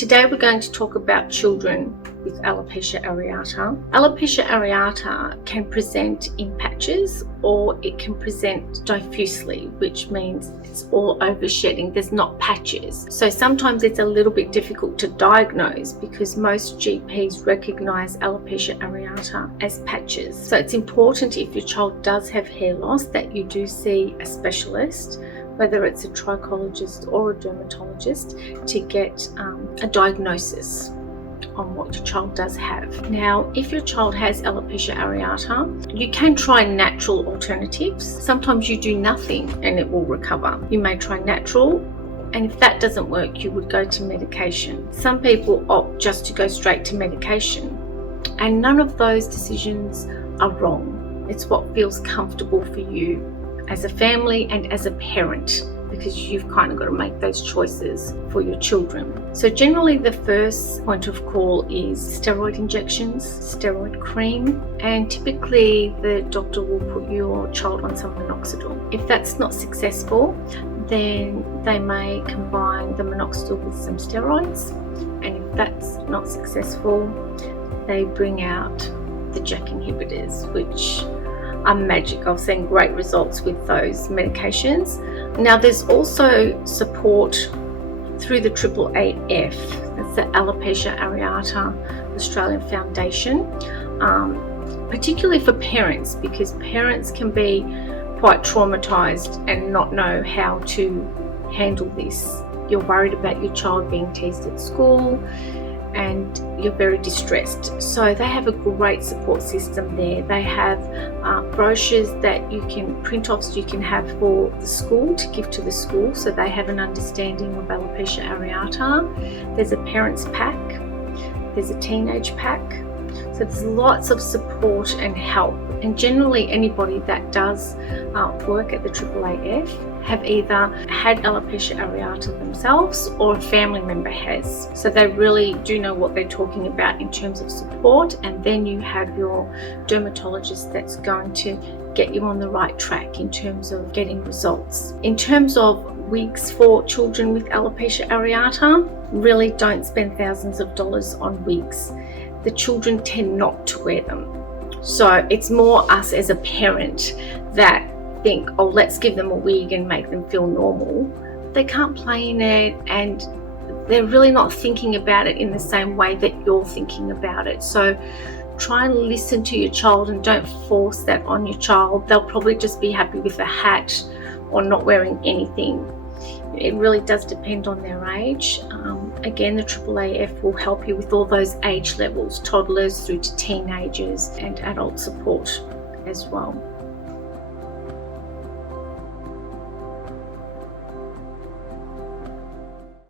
Today we're going to talk about children with alopecia areata. Alopecia areata can present in patches or it can present diffusely, which means it's all over shedding, there's not patches. So sometimes it's a little bit difficult to diagnose because most GPs recognize alopecia areata as patches. So it's important, if your child does have hair loss, that you do see a specialist, whether it's a trichologist or a dermatologist, to get a diagnosis on what your child does have. Now, if your child has alopecia areata, you can try natural alternatives. Sometimes you do nothing and it will recover. You may try natural, and if that doesn't work, you would go to medication. Some people opt just to go straight to medication, and none of those decisions are wrong. It's what feels comfortable for you as a family and as a parent, because you've kind of got to make those choices for your children. So generally the first point of call is steroid injections, steroid cream, and typically the doctor will put your child on some minoxidil. If that's not successful, then they may combine the minoxidil with some steroids, and if that's not successful, they bring out the JAK inhibitors, which are magic. I've seen great results with those medications. Now there's also support through the AAAF, that's the Alopecia Areata Australia Foundation, particularly for parents, because parents can be quite traumatized and not know how to handle this. You're worried about your child being teased at school and you're very distressed. So they have a great support system there. They have brochures that you can print off, so you can have for the school to give to the school, so they have an understanding of alopecia areata. There's a parents pack, there's a teenage pack. So there's lots of support and help, and generally anybody that does work at the AAAF have either had alopecia areata themselves or a family member has. So they really do know what they're talking about in terms of support, and then you have your dermatologist that's going to get you on the right track in terms of getting results. In terms of wigs for children with alopecia areata, really don't spend thousands of dollars on wigs. The children tend not to wear them. So it's more us as a parent that think, oh, let's give them a wig and make them feel normal. They can't play in it, and they're really not thinking about it in the same way that you're thinking about it. So try and listen to your child and don't force that on your child. They'll probably just be happy with a hat or not wearing anything. It really does depend on their age. Again, the AAAF will help you with all those age levels, toddlers through to teenagers, and adult support as well.